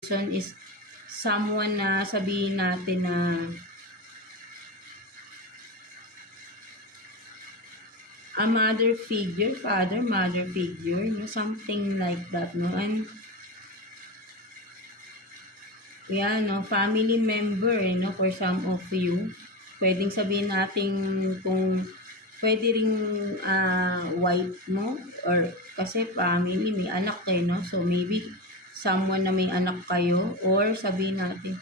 person is someone na sabihin natin na a mother figure, father, mother figure, no? Something like that, no? And yeah, no, family member, no, for some of you. Pwedeng sabihin natin kung pwede ring wife mo or kasi family, may anak kayo, no? So maybe someone na may anak kayo or sabihin natin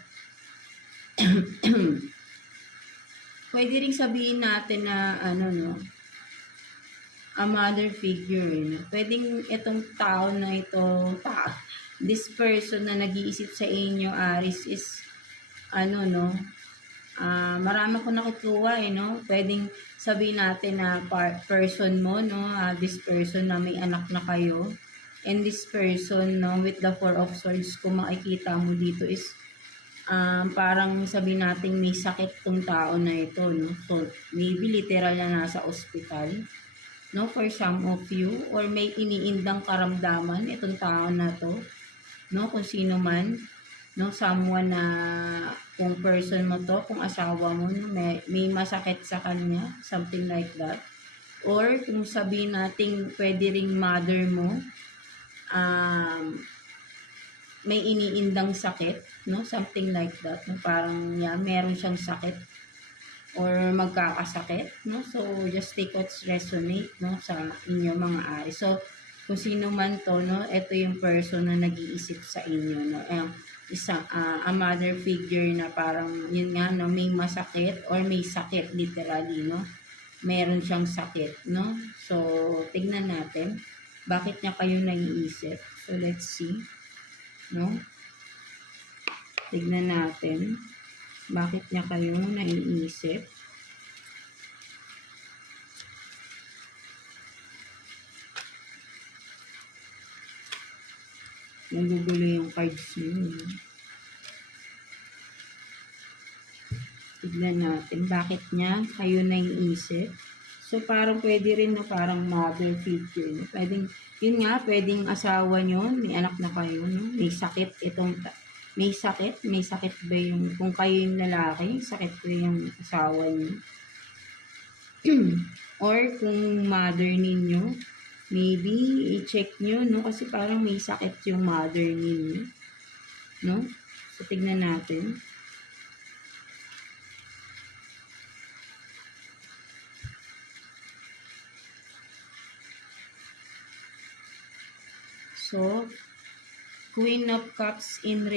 pwede ring sabihin natin na ano, no, a mother figure, no? Pwedeng itong tao na ito, this person na nag-iisip sa inyo, Aries, is ano, no, marami ko nakukuha, no? Pwedeng sabihin natin na person mo, no? This person na may anak na kayo. And this person, no, with the Four of Swords, kung makikita mo dito is parang sabihin natin may sakit tong tao na ito, no? So, maybe literal na nasa ospital, no? For some of you. Or may iniindang karamdaman itong tao na to, no? Kung sino man, no, someone na kung person mo to, kung asawa mo, no, may masakit sa kanya, something like that. Or kung sabihin natin pwede ring mother mo, may iniindang sakit, no, something like that, no, parang yeah, meron siyang sakit or magkakasakit, no. So just take what's resonate, no, sa inyo mga Aries. So kung sino man to, no, ito yung person na nag-iisip sa inyo, no, isa a mother figure na parang yun nga, no, may masakit or may sakit literally, no, meron siyang sakit, no. So tignan natin bakit niya kayo naiisip. So let's see, no, tignan natin bakit niya kayo naiisip. Nagugulo yung cards niyo. Tignan natin bakit niya kayo naiisip. So parang pwede rin na parang mother figure, no? Pwedeng, yun nga, pwedeng asawa nyo, may anak na kayo, no? May sakit may sakit ba yung, kung kayo yung lalaki, sakit ba yung asawa nyo? Or kung mother ninyo, maybe i-check nyo, no? Kasi parang may sakit yung mother ninyo, no? So tignan natin. So, Queen of Cups in